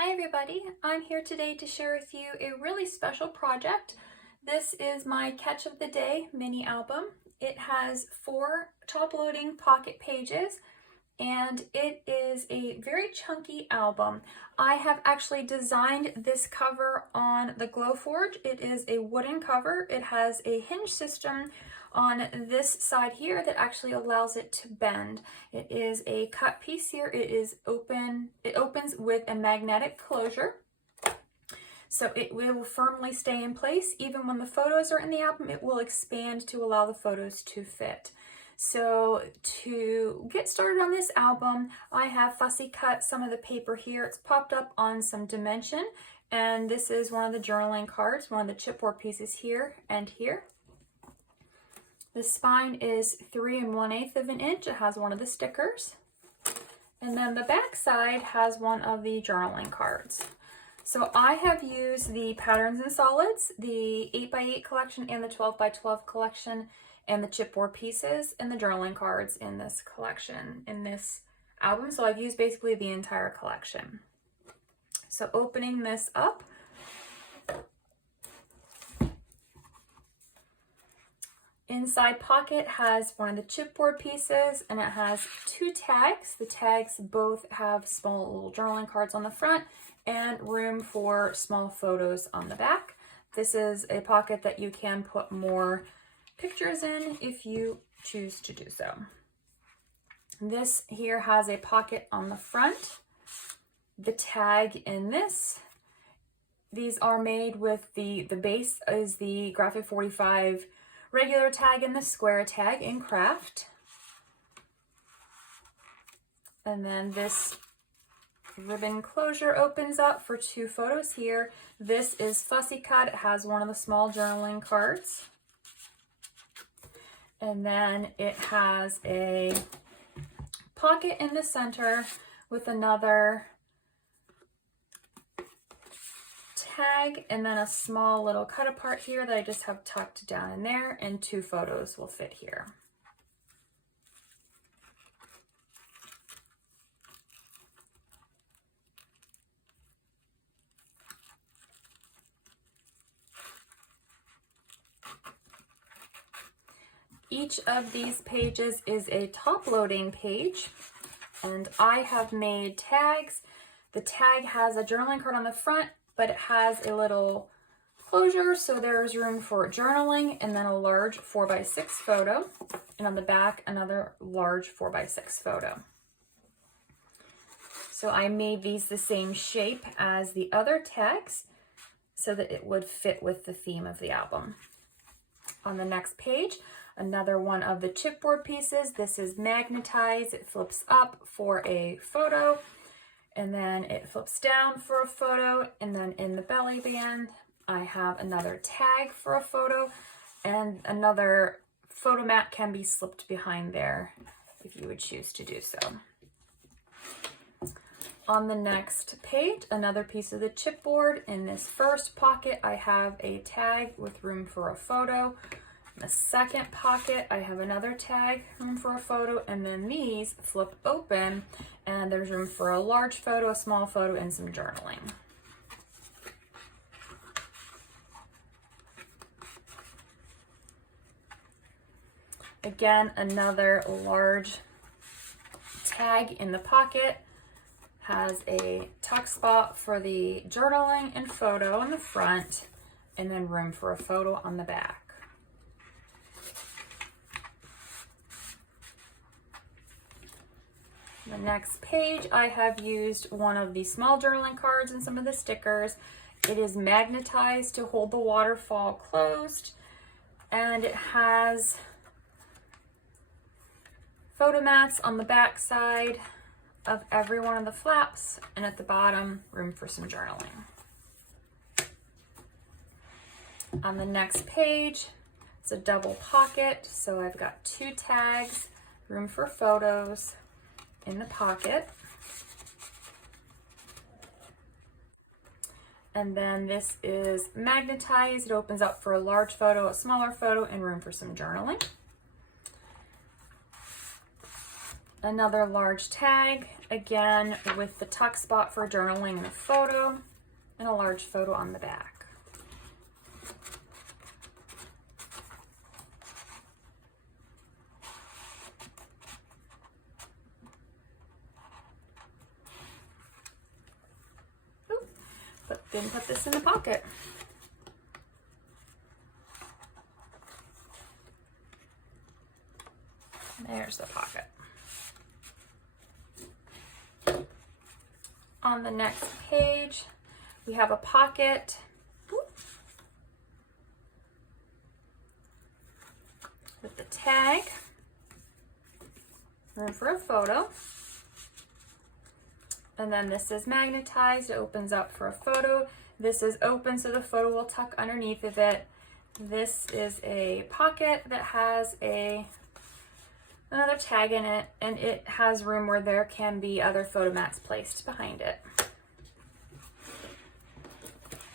Hi everybody, I'm here today to share with you a really special project. This is my Catch of the Day mini album. It has 4 top-loading pocket pages and it is a very chunky album. I have actually designed this cover on the Glowforge. It is a wooden cover. It has a hinge system on this side here that actually allows it to bend. It is a cut piece here. It opens with a magnetic closure. So it will firmly stay in place. Even when the photos are in the album, it will expand to allow the photos to fit. So to get started on this album, I have fussy cut some of the paper here. It's popped up on some dimension, and this is one of the journaling cards, one of the chipboard pieces here and here. The spine is 3 1/8 of an inch. It has one of the stickers. And then the back side has one of the journaling cards. So I have used the Patterns and Solids, the 8x8 collection and the 12x12 collection, and the chipboard pieces and the journaling cards in this collection, in this album. So I've used basically the entire collection. So opening this up, inside pocket has one of the chipboard pieces and it has 2 tags. The tags both have small little journaling cards on the front and room for small photos on the back. This is a pocket that you can put more pictures in if you choose to do so. This here has a pocket on the front. The tag in this, these are made with the base is the Graphic 45 regular tag and the square tag in craft. And then this ribbon closure opens up for 2 photos here. This is fussy cut. It has one of the small journaling cards. And then it has a pocket in the center with another tag and then a small little cut apart here that I just have tucked down in there, and 2 photos will fit here. Each of these pages is a top-loading page, and I have made tags. The tag has a journaling card on the front, but it has a little closure, so there's room for journaling, and then a large 4x6 photo, and on the back, another large 4x6 photo. So I made these the same shape as the other tags so that it would fit with the theme of the album. On the next page, another one of the chipboard pieces. This is magnetized. It flips up for a photo, and then it flips down for a photo, and then in the belly band, I have another tag for a photo, and another photo mat can be slipped behind there if you would choose to do so. On the next page, another piece of the chipboard. In this first pocket, I have a tag with room for a photo. In the second pocket, I have another tag, room for a photo, and then these flip open, and there's room for a large photo, a small photo, and some journaling. Again, another large tag in the pocket. Has a tuck spot for the journaling and photo in the front, and then room for a photo on the back. The next page, I have used one of the small journaling cards and some of the stickers. It is magnetized to hold the waterfall closed, and it has photo mats on the back side of every one of the flaps, and at the bottom, room for some journaling. On the next page, it's a double pocket, so I've got 2 tags, room for photos in the pocket. And then this is magnetized. It opens up for a large photo, a smaller photo, and room for some journaling. Another large tag, again with the tuck spot for journaling and a photo, and a large photo on the back. Then put this in the pocket. There's the pocket. On the next page, we have a pocket with the tag, room for a photo. And then this is magnetized, it opens up for a photo. This is open so the photo will tuck underneath of it. This is a pocket that has another tag in it, and it has room where there can be other photo mats placed behind it.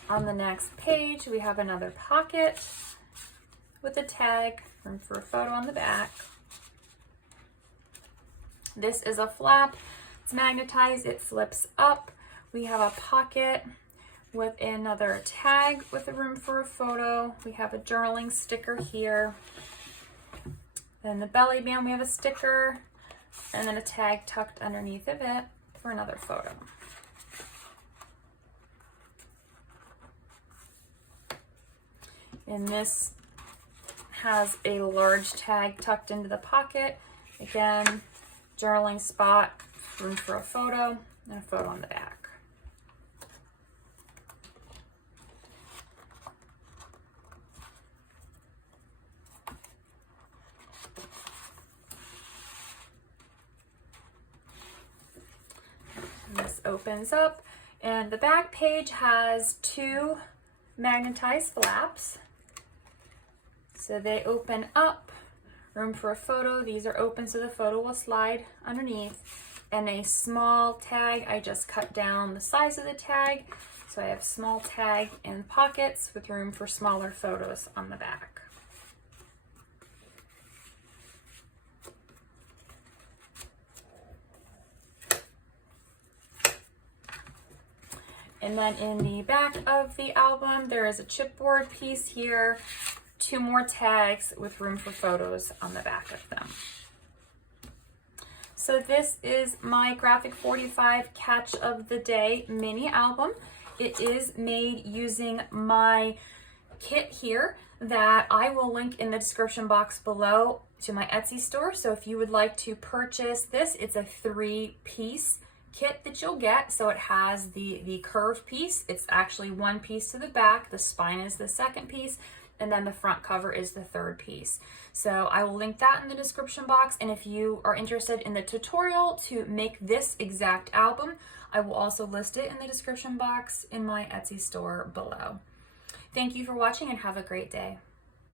On the next page, we have another pocket with a tag, room for a photo on the back. This is a flap. It's magnetized, it flips up. We have a pocket with another tag with a room for a photo. We have a journaling sticker here. Then the belly band, we have a sticker, and then a tag tucked underneath of it for another photo. And this has a large tag tucked into the pocket. Again, journaling spot, room for a photo, and a photo on the back. And this opens up, and the back page has two magnetized flaps. So they open up, room for a photo. These are open so the photo will slide underneath. And a small tag, I just cut down the size of the tag. So I have small tag in pockets with room for smaller photos on the back. And then in the back of the album, there is a chipboard piece here, two more tags with room for photos on the back of them. So this is my Graphic 45 Catch of the Day mini album. It is made using my kit here that I will link in the description box below to my Etsy store. So if you would like to purchase this, it's a 3-piece kit that you'll get. So it has the curved piece. It's actually one piece to the back. The spine is the second piece. And then the front cover is the third piece. So I will link that in the description box. And if you are interested in the tutorial to make this exact album, I will also list it in the description box in my Etsy store below. Thank you for watching and have a great day.